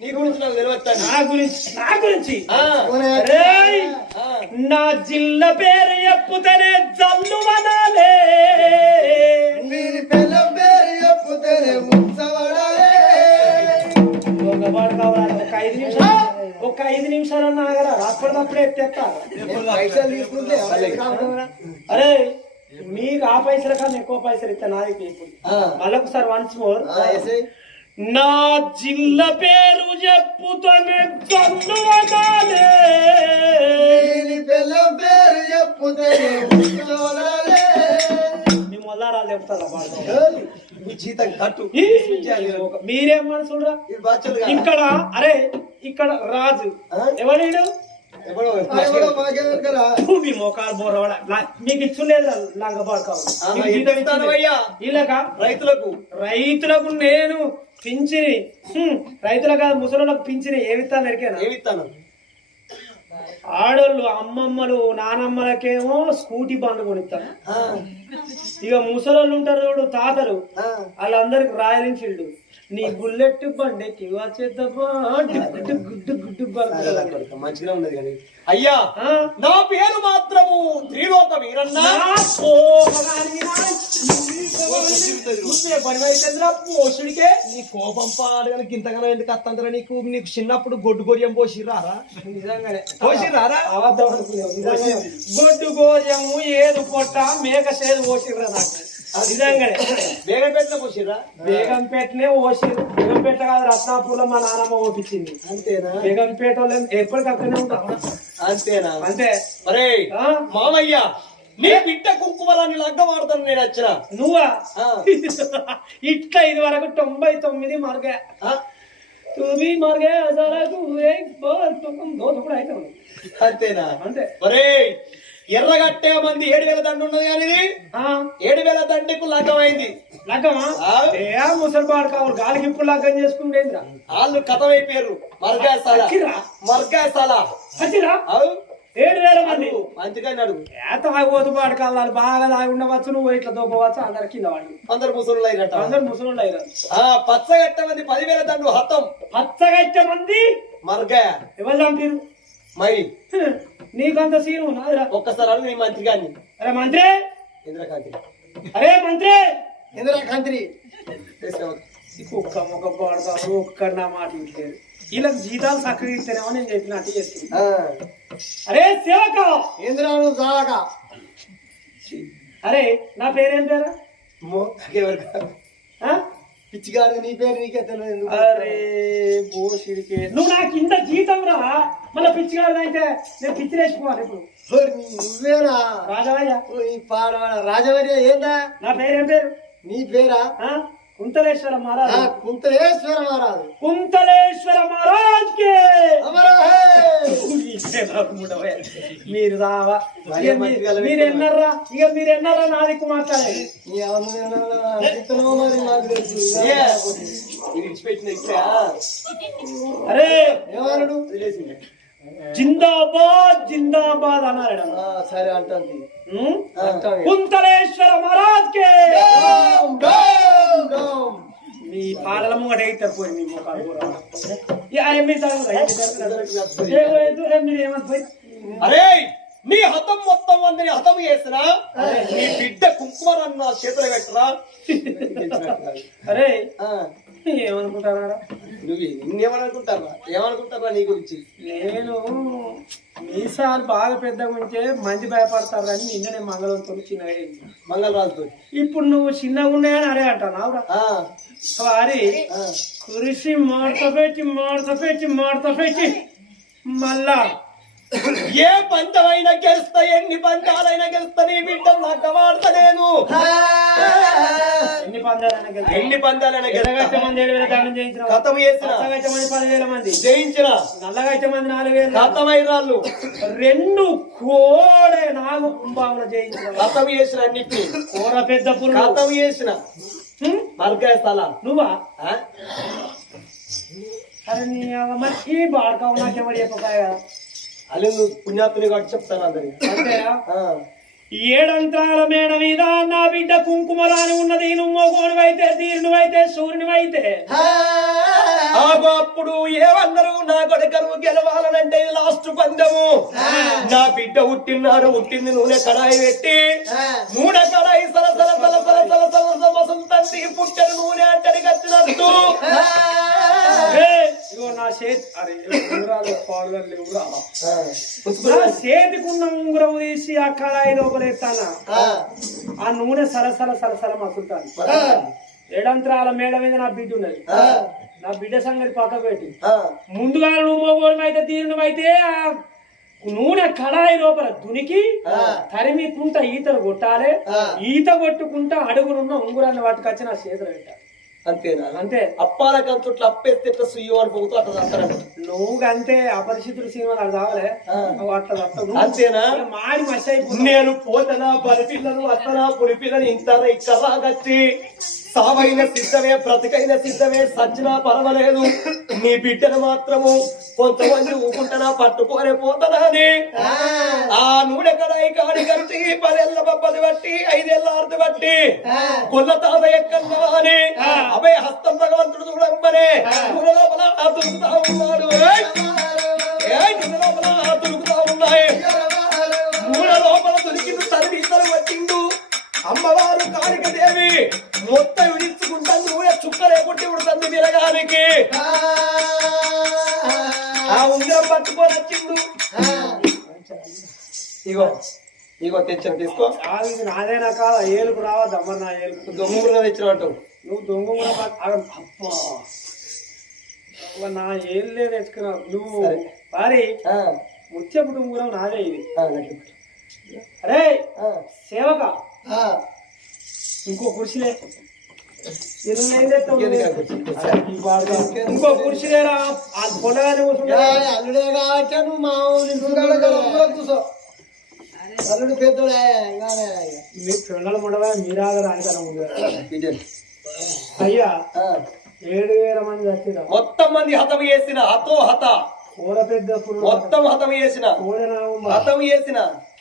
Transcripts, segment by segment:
నీ గురించి నాకు తెలియదు. నా గురించి నా జిల్లా పేరు చెప్పుతేనే జల్లు వనాలే, మీరు పిల్ల పేరు చెప్పుతేనే ముచ్చవడాలే. ఒక 5 నిమిషాలు నాగరా అప్పటికప్పుడే ఎత్తేస్తా. పైసలు తీసుకుంటే అరే మీకు ఆ పైసల కన్నా ఎక్కువ పైసలు ఇస్తా నాది. మళ్ళొకసారి వన్స్ మోర్, నా జిల్లా పేరు చెప్పుతోనే జల్లు వనాలే, పిల్ల పేరు చెప్పుతేనే ముచ్చవడాలే. మీ మొదలారాలు చెప్తారా జీతం కట్టు. మీరేం మనసురా ఇక్కడ? అరే ఇక్కడ రాజు ఎవడు? మీ మొఖాలు బోరవాడ మీకు ఇచ్చులేదు లంగబాడు కావాలి. రైతులకు నేను పింఛని, రైతులకు కాదు ముసలిలకు పింఛని ఏమిస్తాను ఎరికేనా? ఏమిస్తాను? ఆడోళ్ళు అమ్మమ్మలు నానమ్మలకేమో స్కూటీ బండ్లు కొనిస్తాను. ఇక ముసలోళ్ళు ఉంటారు చూడు తాతలు, వాళ్ళందరికి రాయల్ ఎన్ఫీల్డ్. నీ బుల్లెట్ బండి మంచిగా ఉన్నది కానీ అయ్యా నా పేరు మాత్రము త్రిలోక వీరన్న. పోషుడికే నీ కోపం పాడగానికి ఇంతగానో ఎందుకు అత్తంతరా? నీకు నీకు చిన్నప్పుడు గొడ్డు గొర్రెం పోసిర్రారా? నిజంగానే పోసిర్రారా? గొడ్డు గోర్యము ఏదు పొట్ట మేక సేదు పోసిర్రా నాకు. నిజంగానే బేగంపేటలో పోసిర్రా? బేగంపేటనే పోసిర్రు. బేగంపేట కాదు రత్నాపూర్లో మా నాన్నమ్మ ఓపించింది. అంతేనా? బేగంపేట ఎప్పటికక్కడనే ఉంటాం. అంతేనా? అంతే. అరే మామయ్య, నీ బిడ్డ కుంకుమరాన్ని లగ్గమాడతాను నేను వచ్చిన. నువ్వా? ఇట్లా ఇది వరకు 99 మార్గే తుది మార్గే కూడా అయితే. అంతేనా? అంతే. ఒరే ఎర్రగట్టే మంది 7,000 దండు ఉన్నది కానీ 7,000 దండకు లగ్గమైంది. లగ్గమా? ముసలిపాడు కావాలి గాలికి ఇప్పుడు లగ్గం చేసుకుంటేంద్రా. వాళ్ళు కథమైపోయారు. మర్గాసాల 7,000 మంది మంచిగానే అడుగు. తాగిపోతు పాడు కావాలి బాగా తాగి ఉండవచ్చు. నువ్వు ఇట్లా దూపవచ్చు. అందరి కింద వాడు అందరు ముసలు అయినట్టు. అందరు ముసలు అయినారు. పచ్చగట్ట మంది 10,000 దండు హతం. పచ్చగట్ట మంది మర్గా ఎవరు చంపారు? మై నీకంత సీను నాదిరా. ఒక్కసారి అడుగు నీ మంత్రి గారిని. అరే మంత్రి ఇంద్రకాంతి. అరే మంత్రి ఇంద్రకాంతి ఒక్క మొక్క పాడు ఒక్క నా మాట ఇట్లేదు. వీళ్ళకి జీతాలు చక్కగా ఇస్తేనేమో నేను చెప్పినట్టు చేస్తున్నా. అరే సేవక ఇంద్రాను చాలక. అరే నా పేరేం పేరా? పిచ్చిగాడు నీ పేరు నీకే తెలియదు. అరే బోషిడికే నువ్వు నాకు ఇంత జీతం రా. మళ్ళీ పిచ్చిగాడు అయితే నేను పిచ్చి వేసుకోవాలి. ఇప్పుడు నువ్వేనా రాజవయ్య? పాడవాడ రాజవయ్య. ఏందా నా పేరేం పేరు? నీ పేరా? కుంతలేశ్వర మహారాజ్. కుంతలేశ్వర మహారాజ్. కుంతలేశ్వర మహారాజ్ కే మీరు రావా? మీరు ఎన్నర్రా? ఇక మీరు ఎన్నర్రా నా దిక్కు మాట్లాడాలి. అరే ఏమన్నాడు? జిందాబాద్ జిందాబాద్ అన్నాడు. సరే అంటుంది. కుంతలేశ్వర మహారాజ్ కే. మీ పాడల ముంగట అయితే పోయి మీ ముఖాలు ఏమంటారు? అరే నీ హతం మొత్తం అందరి హతం చేసినా నీ బిడ్డ కుంకుమరన్న చేతులు పెట్టరా. అరే ఏమనుకుంటారా? ఏమనుకుంటారా నీ గురించి? నేను మీసాలు బాగా పెద్దగా ఉంటే మంది భయపడతారని నిన్ననే మంగళంతో చిన్నగా మంగళరాజుతో. ఇప్పుడు నువ్వు చిన్నగా ఉన్నాయని అరే అంటావు. సారీ కురిసి మాడత పెట్టి మళ్ళా ఏ పంచమైనా గెలుస్తా, ఎన్ని పంచాలైనా గెలుస్తా. నీ బిడ్డ లగ్గమాడతా నేను. ఎన్ని పందాలైనా గెలగట్ట మంది 7,000 దండం చేయించిన. కథం చేసిన. 10,000 మంది జయించిన. నల్లగట్ట మంది 4,000. కథమైరాళ్ళు 2 కోడే నాగు కుంభాములు జయించిన. కథం చేసిన. అన్నిటి కూర పెద్ద పురుగు కథం చేసిన. మర్గాయ స్థల నువ్వా? అరే నీ ఈ బాడకావు నాకెవరు చెప్పకాయ కదా. అల్లు నువ్వు పుణ్యాత్తుని కాబట్టి చెప్తాను అందరికి. అంతేనా? 7 అంతరాల మేడ మీద నా బిడ్డ కుంకుమరాని ఉన్నది. నువ్వు గోడువైతే తీరునువైతే సూర్యునివైతే అప్పుడు ఏమన్నారు నా కొడుకను గెలవాలనంటే లాస్ట్ పందెము నా బిడ్డ పుట్టినాడు పుట్టింది నూనె కడాయి పెట్టి నూనె కడాయి సలసల సలసల సలసల వసంతంది పుట్టెను నూనె అంటడి కట్టినట్టు నా చేతికున్న ఉంగరం తీసి ఆ కళాయి లోపలేస్తానా ఆ నూనె సలసల సలసల మసులుతాను ఏడంతరాల మేడ మీద నా బిడ్డ ఉన్నది నా బిడ్డ సంగతి పక్క పెట్టి ముందుగా నువ్వు మోగోడం అయితే తీరడం అయితే ఆ నూనె కళాయి లోపల దునికి తరిమికుంటా ఈతలు కొట్టాలి ఈత కొట్టుకుంటా అడుగునున్న ఉంగురాన్ని పట్టుకొచ్చి నా చేతులు పెట్టాలి అంతేనా అంతే అప్పాల కంచుట్లు అప్పేస్తే ఎట్లా సుయ్యో అని పోతూ అట్లా అంటారు నువ్వు అంతే అపరిచితుడు సినిమాలు అది కావాలే అట్లా అంతేనా మాడి మసి అయిపోతుంది నేను పోతనా బలిపిల్లలు వస్తనా పులిపిల్లని ఇంటారా ఇక్కడ గచ్చి సావైన సిద్ధమే బ్రతికైన సిద్ధమే సచ్చినా పర్వాలేదు నీ బిడ్డను మాత్రము కొంతమంది ఊకుంటనా పట్టుకోనే పోతనా అని ఆ నూనె కడాయి కాడి కట్టి 10 ఏళ్ళ బబ్బది బట్టి 5 ఏళ్ళ అర్థ బట్టి కొల్ల తాత ఎక్కన్నా అని అభయ హస్తం భగవంతుడు చూడంబనే లోపల దురుకుతా ఉన్నాడు లోపల దురుకుతా ఉన్నాయి మూల లోపల దొరికిండు తల్లి ఇద్దరు వచ్చిండు అమ్మవారు కాళిక దేవి మొత్తం విడించుకుంటాను నూనె చుక్క లేకుంటే ఉడుతుంది విరగానికి ఆ ఉంగరం పట్టుకొని వచ్చిండు ఇగో ఇగో తెచ్చాను తీసుకో నాదేనా కాదా ఏలుకు రావద్దు అమ్మ నా ఏలుకు దొంగ తెచ్చినట్టు నువ్వు దొంగ అబ్బా నా ఏళ్ళే తెచ్చుకున్నావు నువ్వు పారి ముత్యపుడు ఉంగురం నాదే ఇది అరే సేవక ఇంకో కుర్చీలే ఇంకో కుర్చీలేరా పొండగానే అల్లుడే కావచ్చు నువ్వు మా కూర్చో అల్లుడు పెద్దోడే మీ పిల్లలు ఉండవా మీరాగా రానికరం ఉంది అయ్యా 7,000 మంది వచ్చిన మొత్తం మంది హతం చేసిన హతో హత కూర పెద్ద మొత్తం హతం చేసిన హతం చేసిన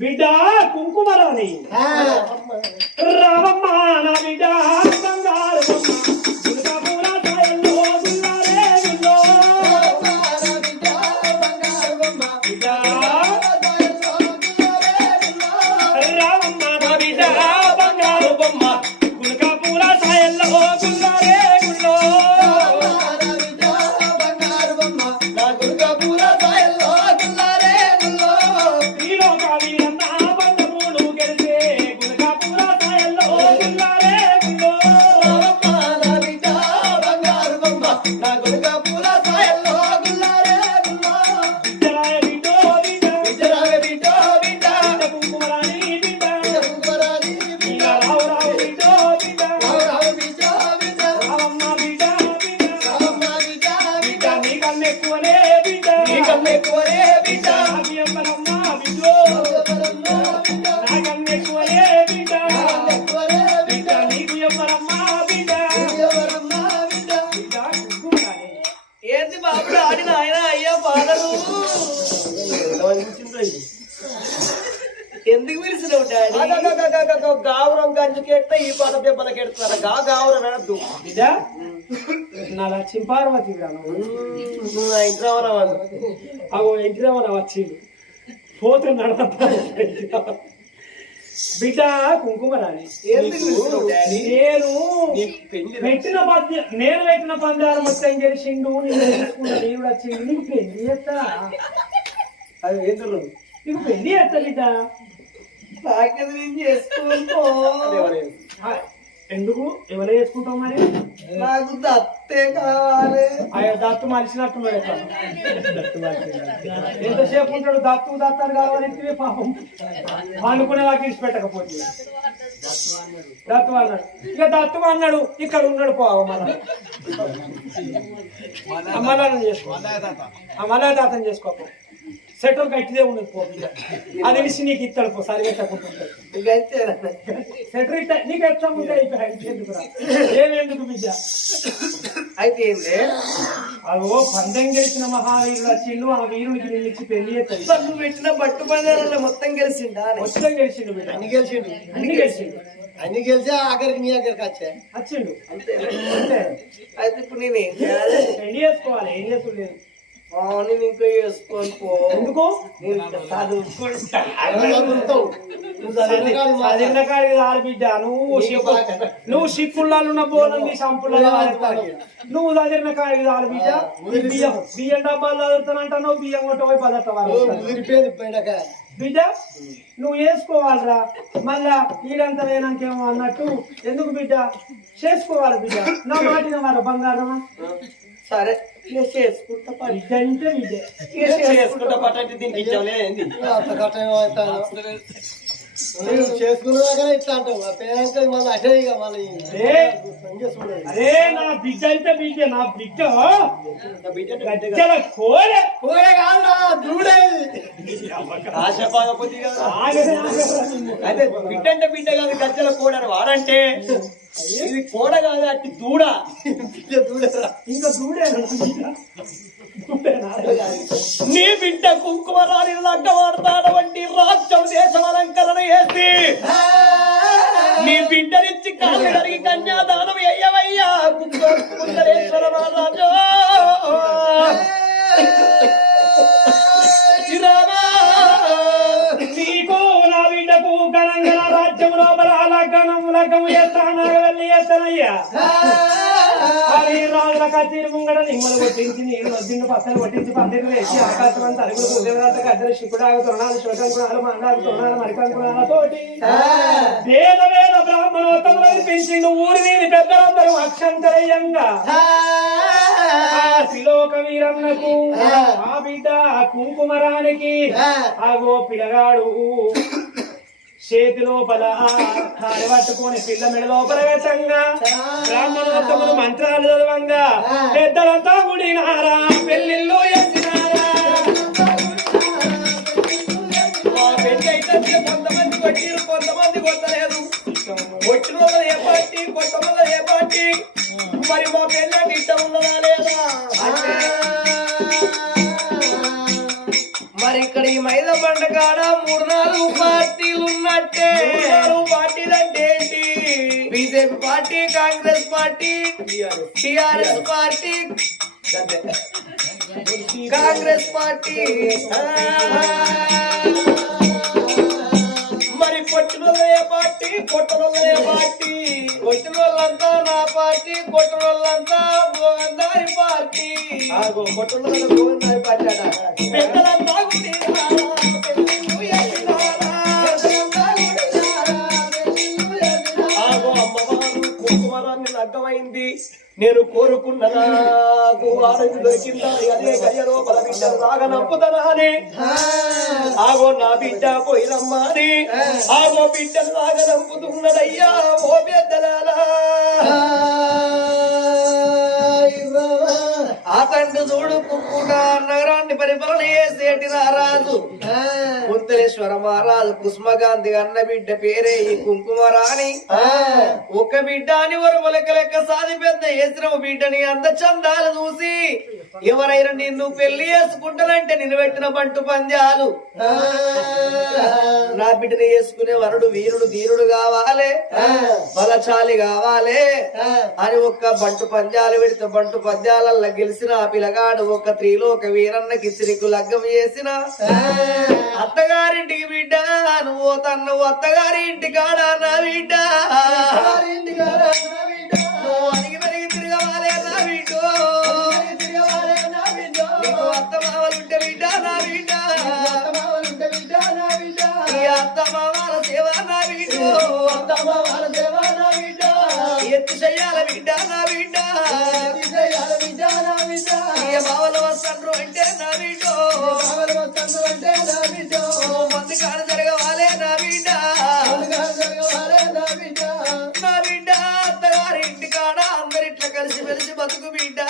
బిడ్డ కుంకుమరాని రామమ్మ నా బిడ్డ బంగారు ఏంటి బాబు ఆడిన ఆయన అయ్యా బాధలు ఎందుకు పిలిచినావు డాడీ గావురం గంజుకెట్టే ఈ పాట దెబ్బలకెడుతున్నారు గావురం వెనద్దు ఇదా నా లక్ష్యం పార్వతి ఇంట్లో అగో ఎగ్జామ్ వచ్చింది పోతున్నాడు బిడ్డ కుంకుమ రాని నేను పెట్టిన పందారం మొత్తం గెలిచిండు నేను వచ్చిండు నీకు పెళ్లి చేస్తా అది ఏంటో నీకు పెళ్లి చేస్తా బిడ్డ చేసుకో ఎందుకు ఎవరు చేసుకుంటావు మరి నాకు దత్తే కావాలి దత్తు మలిసినట్టున్నాడు ఎక్కడ ఎంతసేపు ఉంటాడు దత్తు దత్తారు కావాలంటే పాపం అనుకునే వాకి ఇచ్చి పెట్టకపోతే దత్తు అన్నాడు ఇక దత్తు అన్నాడు ఇక్కడ ఉన్నాడు పోవ మళ్ళా చేసుకో మళ్ళా తాతం చేసుకోపో సెటర్ గట్టిదే ఉన్నది పో బిడ్డ అది విసి నీకు ఇస్తాడు పో సరి పెట్టకుంటుంటాడు సెటర్ ఇట్ట నీకు ఎట్లా ఉంటే అయిపోయాడురా ఏమేందుకు బిడ్డ అయితే ఏంది అగో పందెం గెలిచిన మహావీరుడు వచ్చిండు ఆ వీరునికి నిన్ను ఇచ్చి పెళ్లి చేస్తాడు నువ్వు పెట్టిన పట్టు పందాలలో మొత్తం గెలిచిండా మొత్తం గెలిచిండు బిడ్డ అన్ని గెలిచిండు అన్ని గెలిచిండు అన్ని గెలిచి ఆఖరికి నీ దగ్గరికి వచ్చా వచ్చిండు అంతే అంతే అయితే ఇప్పుడు నేను ఏం చేయాలి పెళ్లి చేసుకోవాలి ఏం చేసులేదు నేను ఇంకా చేసుకొని పో ఎందుకు నేను చదువుకుంటా చదివిన కాడికి రాలి బిడ్డ నువ్వు సిక్కుల్లో ఉన్న బోనం సంపుల్లో నువ్వు చదివిన కాడికి రాలి బిడ్డ బియ్యం డబ్బాలు చదువుతానంటావు బియ్యం కొట్టబోయి పదట బిడ్డ నువ్వు వేసుకోవాలిరా మళ్ళా ఈడంతా వేనాకేమో అన్నట్టు ఎందుకు బిడ్డ చేసుకోవాలి బిడ్డ నా మాటిన వారు బంగారమా సరే చేసుకుంటా బిడ్డ అంటే బిడ్డ చేసుకుంటా పట్టంటే దీనికి ఇచ్చావులే చేసుకున్నాక ఇట్లా అంటావు పేరెంట్ మళ్ళీ అటే ఇక మళ్ళీ అరే నా బిడ్డ అంటే బిడ్డ నా బిడ్డ గజ్జల కోరే కూరే కాదురా దూడే ఆశపాగపోతే అయితే బిడ్డ అంటే బిడ్డ కాదు గజ్జల కోడని వాడంటే ఇది కోడ కాదు అట్టి దూడ దూడరా ఇంకా దూడేనా నీ బిడ్డ కుంకుమ రాని లగ్గవాడతాడవంటి రాజ్యం దేశం అలంకరణ చేసి నీ బిడ్డనిచ్చి కాళ్ళు కడిగి కన్యాదానం అయ్యవయ్యా కుంకుమేశ్వర మహారాజు నీకు నా బిడ్డకు గణంగన రాజ్యం లోపల లగ్గము చేస్తాను వెళ్ళి చేస్తానయ్యా అది రాళ్ళ కచేరి ముంగడ నిమ్మలు కొట్టించి నీళ్ళు వద్దిండు పక్కన కొట్టించి పందిరి వేసి ఆకాశం అంతా అరుగులు ఉదయరాత గద్దెలు శికుడాలు తొరణాలు శోకంకుణాలు మండాలు తొరణాలు మరికంకుణాలతోటి వేద వేద బ్రాహ్మణోత్తములను పెంచిండు ఊరి వీరి పెద్దలందరూ అక్షంతరయ్యంగా శిలోక వీరన్నకు ఆ బిడ్డ కుంకుమరానికి ఆగో పిల్లగాడు చేతి లోపల కాలి పట్టుకొని పిల్ల మెడ లోపల వేసంగా బ్రాహ్మణోత్తములు మంత్రాలు చదవంగా పెద్దలంతా గుడినారా పెళ్లిళ్ళు ఎత్తినారా పెళ్లి అయితే కొంతమంది కొట్టిరు కొంతమంది కొట్టలేదు కొట్టిన వాళ్ళు ఏ పార్టీ కొట్ట వల్ల ఏ పార్టీ మరి మా పెళ్ళకి ఇష్టం ఉన్నదా లేదా మరి ఇక్కడ ఈ మైదా బండ కాడ 3-4 పార్టీలు ఉన్నట్టే పార్టీలు అంటే ఏంటి BJP party Congress party TRS party Congress party మరి కొట్టిన ఏ పార్టీ కొట్టిన ఏ పార్టీ కొట్టిన వాళ్ళంతా నా పార్టీ కొట్టిన వాళ్ళంతా గోవిందారి పార్టీ కొట్టిన గోవిందారి పార్టీ అట పెద్దలంతా కుంకుమరాన్ని లగ్గమైంది నేను కోరుకున్నదా ఆరోగ్యం దొరికిందా అదే గయ్యలో బల బిడ్డను బాగా నమ్ముతానా అని ఆగో నా బిడ్డ పోయినమ్మా అని ఆగో బిడ్డను బాగా నమ్ముతున్నాడయ్యా ఓ పెద్దలాలా అతండు చూడు కుక్కుట నగరాన్ని పరిపాలన చేసేటి రారాజు కుంతలేశ్వర మహారాజు కుసుమగాంధీ అన్న బిడ్డ పేరే ఈ కుంకుమరాణి ఒక బిడ్డ అని వరములక లెక్క సాది పెద్ద వేసిన బిడ్డని అంత చందాలు చూసి ఎవరైనా నిన్ను పెళ్లి చేసుకుంటానంటే నిన్ను పెట్టిన బంటు పంద్యాలు నా బిడ్డని చేసుకునే వరుడు వీరుడు ధీరుడు కావాలి బలశాలి కావాలి అని ఒక్క బంటు పంద్యాలు పెడితే బంటు పంద్యాలల్లో గెలిచిన ఆ పిల్లగాడు ఒక త్రీలోక వీరన్నకి చిరికి లగ్గం చేసిన అత్తగారింటికి బిడ్డ నువ్వు తన్ను అత్తగారి ఇంటి కాడ నా బిడ్డ నువ్వు అడిగి మరిగి తిరగవాలే నా బిడ్డ అత్త మావలుంటే బిడ్డ నా బిడ్డ అత్త మావాల సేవ నా బిడ్డ ఎత్తు చెయ్యాల బిడ్డ నా బిడ్డ బావలు వస్తాను అంటే నా బిడ్డ మంది కాడ జరగవాలే నా బిడ్డ నా బిడ్డ అత్తగారి ఇంటి కాడ అందరిట్లా కలిసి మెలిసి బతుకు బిడ్డ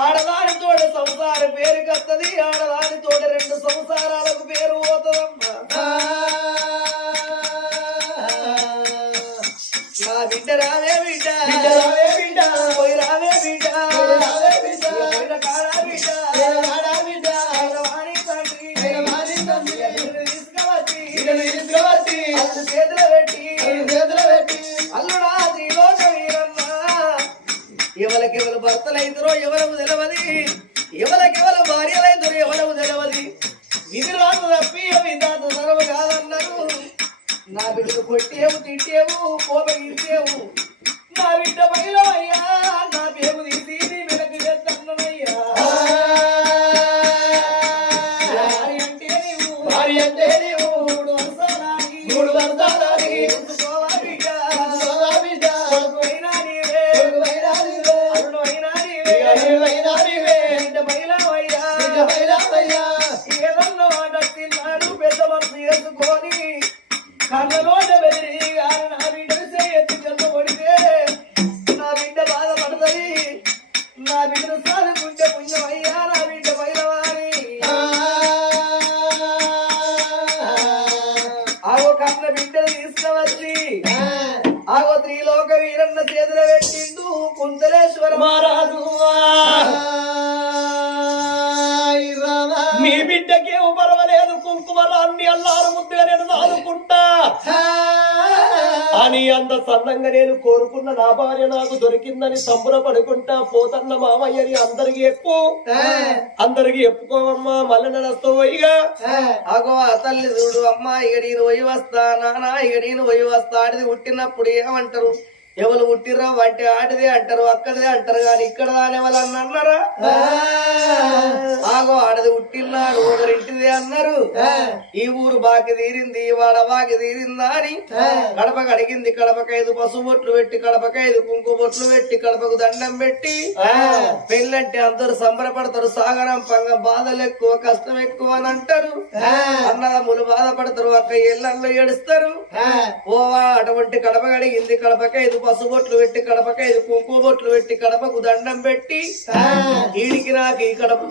ఆడదాని తోడ సంసారం పేరుకొత్తది ఆడదాని తోడ 2 సంవత్సరాలు సంసారాలకు పేరు పోతుందమ్మా నా బిడ్డ రావే బిడ్డ పోయి రావే బిడ్డ పోయిన కాడా బిడ్డ వాణి తండ్రి తీసుకువచ్చి అల్లు చేతులు పెట్టి అల్లుడా శ్రీలోక వీరన్న ఎవరికెవరు భర్తలైతురో ఎవరకు తెలవది ఎవరికెవరు భార్యలైతురో ఎవరకు తెలవది విధి రాదు తప్పి విధాత సరవ కాదన్నారు నా బిడ్డకు కొట్టేవు తిట్టేవు కోపగిరిసేవు నా బిడ్డ బయలవయ్యా నా పేరు తీసి నీ వెనక్కి చేస్తానయ్యా భార్య అంటే నీవు మూడు వర్షాలని చూసుకోవా బిడ్డ కొడుకు అయినా నీవే అల్లుడు అయినా నీవే బిడ్డ బయలవయ్యా ఏదన్నా మాట తిన్నాడు పెద్ద మనసు వేసుకొని కళ్ళలోనే బెదిరి నా బిడ్డను చేయెత్తి చెత్త కొడితే నా బిడ్డ బాధపడుతుంది నా బిడ్డను సాదుకుంటే పుణ్యమయ్యా నా బిడ్డ బయలవారి ఆగో కన్న బిడ్డను తీసుకువచ్చి ఆగో త్రిలోక వీరన్న చేతులు పెట్టిండు కుంతలేశ్వర మహారాజు నీ బిడ్డకేం పర్వాలేదు కుంకుమరాన్ని అల్లారు ముద్దుగా నేను దాదుకుంటా అని అంత సన్నంగా నేను కోరుకున్న నా భార్య నాకు దొరికిందని సంబరపడుకుంటా పోతన్న మామయ్యని అందరికి అందరికి చెప్పుకోవమ్మా మళ్ళీ నడుస్తావు ఇక అగో ఆ తల్లి చూడు అమ్మా ఇక నేను పోయి వస్తా నానా ఇక నేను పోయి వస్తా ఆడిది పుట్టినప్పుడు ఏమంటారు ఎవరు పుట్టిర్రా వంటి ఆడిదే అంటారు అక్కడిదే అంటారు కానీ ఇక్కడ దాని వాళ్ళని అన్నారా ఆగో ఆడది పుట్టిన్నాడు ఒకరింటిదే అన్నారు ఈ ఊరు బాకి తీరింది వాడ బాకి తీరిందా అని కడప కడిగింది కడపకైదు పసుపు బొట్లు పెట్టి కడపకైదు కుంకుమ బొట్లు పెట్టి కడపకు దండం పెట్టి పెళ్ళంటే అందరూ సంబరపడతారు సాగరం పంగ బాధలు ఎక్కువ కష్టం ఎక్కువ అని అంటారు అన్నదమ్ములు బాధపడతారు అక్క ఇళ్ళల్లో ఏడుస్తారు ఓవా అటువంటి కడప కడిగింది కడపకైదు పసుపు బొట్లు పెట్టి కడపకైదు కుంకుమ బొట్లు పెట్టి కడపకు దండం పెట్టి ఈడికి నాకు ఈ కడప